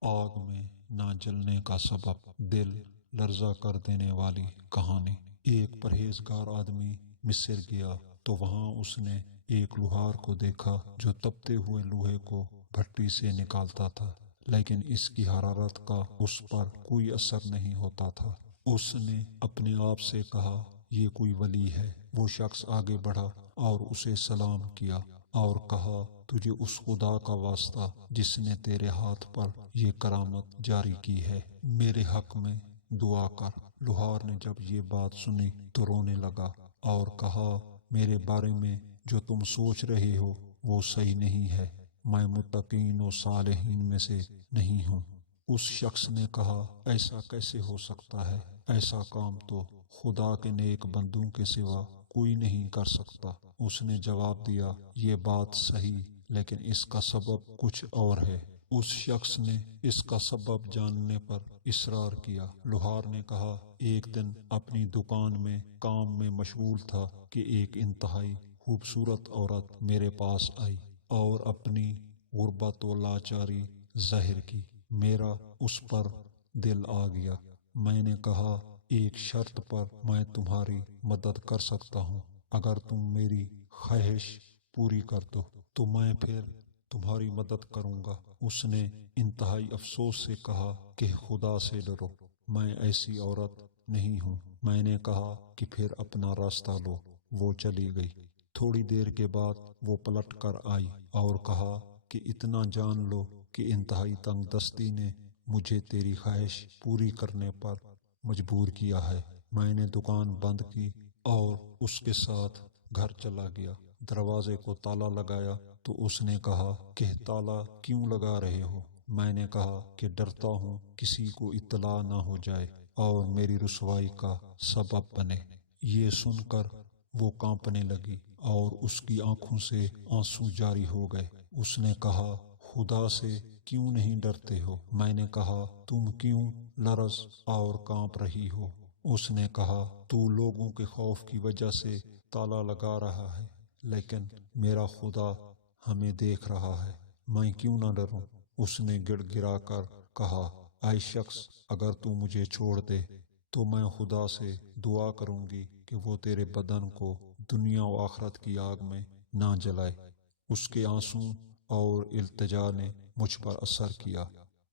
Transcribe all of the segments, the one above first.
آگ میں نہ جلنے کا سبب، دل لرزہ کر دینے والی کہانی۔ ایک پرہیزگار آدمی مصر گیا تو وہاں اس نے ایک لوہار کو دیکھا جو تپتے ہوئے لوہے کو بھٹی سے نکالتا تھا، لیکن اس کی حرارت کا اس پر کوئی اثر نہیں ہوتا تھا۔ اس نے اپنے آپ سے کہا، یہ کوئی ولی ہے۔ وہ شخص آگے بڑھا اور اسے سلام کیا اور کہا، تجھے اس خدا کا واسطہ جس نے تیرے ہاتھ پر یہ کرامت جاری کی ہے، میرے حق میں دعا کر۔ لوہار نے جب یہ بات سنی تو رونے لگا اور کہا، میرے بارے میں جو تم سوچ رہے ہو وہ صحیح نہیں ہے، میں متقین و صالحین میں سے نہیں ہوں۔ اس شخص نے کہا، ایسا کیسے ہو سکتا ہے؟ ایسا کام تو خدا کے نیک بندوں کے سوا کوئی نہیں کر سکتا۔ اس نے جواب دیا، یہ بات صحیح، لیکن اس کا سبب کچھ اور ہے۔ اس شخص نے اس کا سبب جاننے پر اصرار کیا۔ لوہار نے کہا، ایک دن اپنی دکان میں کام میں مشغول تھا کہ ایک انتہائی خوبصورت عورت میرے پاس آئی اور اپنی غربت و لاچاری ظاہر کی۔ میرا اس پر دل آ گیا۔ میں نے کہا، ایک شرط پر میں تمہاری مدد کر سکتا ہوں۔ اگر تم میری خواہش پوری کر دو تو میں پھر تمہاری مدد کروں گا۔ اس نے انتہائی افسوس سے کہا کہ خدا سے ڈرو، میں ایسی عورت نہیں ہوں۔ میں نے کہا کہ پھر اپنا راستہ لو۔ وہ چلی گئی۔ تھوڑی دیر کے بعد وہ پلٹ کر آئی اور کہا کہ اتنا جان لو کہ انتہائی تنگ دستی نے مجھے تیری خواہش پوری کرنے پر مجبور کیا ہے۔ میں نے دکان بند کی اور اس کے ساتھ گھر چلا گیا۔ دروازے کو تالا لگایا تو اس نے کہا کہ تالا کیوں لگا رہے ہو؟ میں نے کہا کہ ڈرتا ہوں کسی کو اطلاع نہ ہو جائے اور میری رسوائی کا سبب بنے۔ یہ سن کر وہ کانپنے لگی اور اس کی آنکھوں سے آنسو جاری ہو گئے۔ اس نے کہا، خدا سے کیوں نہیں ڈرتے ہو؟ میں نے کہا، تم کیوں لرز اور کانپ رہی ہو؟ اس نے کہا، تو لوگوں کے خوف کی وجہ سے تالا لگا رہا ہے، لیکن میرا خدا ہمیں دیکھ رہا ہے، میں کیوں نہ ڈروں؟ اس نے گڑ گڑا کر کہا، اے شخص، اگر تو مجھے چھوڑ دے تو میں خدا سے دعا کروں گی کہ وہ تیرے بدن کو دنیا و آخرت کی آگ میں نہ جلائے۔ اس کے آنسو اور التجا نے مجھ پر اثر کیا۔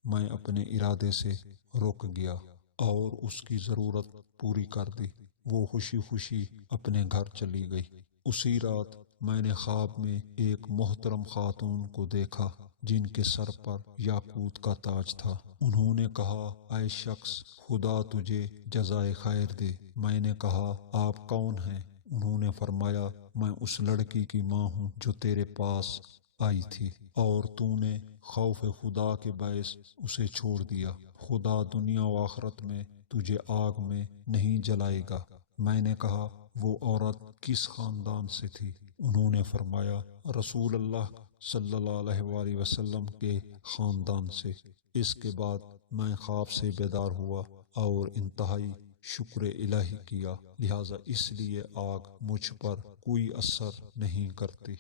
میں اپنے ارادے سے رک گیا اور اس کی ضرورت پوری کر دی۔ وہ خوشی خوشی اپنے گھر چلی گئی۔ اسی رات میں نے خواب میں ایک محترم خاتون کو دیکھا جن کے سر پر یاقوت کا تاج تھا۔ انہوں نے کہا، اے شخص، خدا تجھے جزائے خیر دے۔ میں نے کہا، آپ کون ہیں؟ انہوں نے فرمایا، میں اس لڑکی کی ماں ہوں جو تیرے پاس آئی تھی اور تو نے خوف خدا کے باعث اسے چھوڑ دیا۔ خدا دنیا و آخرت میں تجھے آگ میں نہیں جلائے گا۔ میں نے کہا، وہ عورت کس خاندان سے تھی؟ انہوں نے فرمایا، رسول اللہ صلی اللہ علیہ وآلہ وسلم کے خاندان سے۔ اس کے بعد میں خواب سے بیدار ہوا اور انتہائی شکر الہی کیا، لہذا اس لیے آگ مجھ پر کوئی اثر نہیں کرتی۔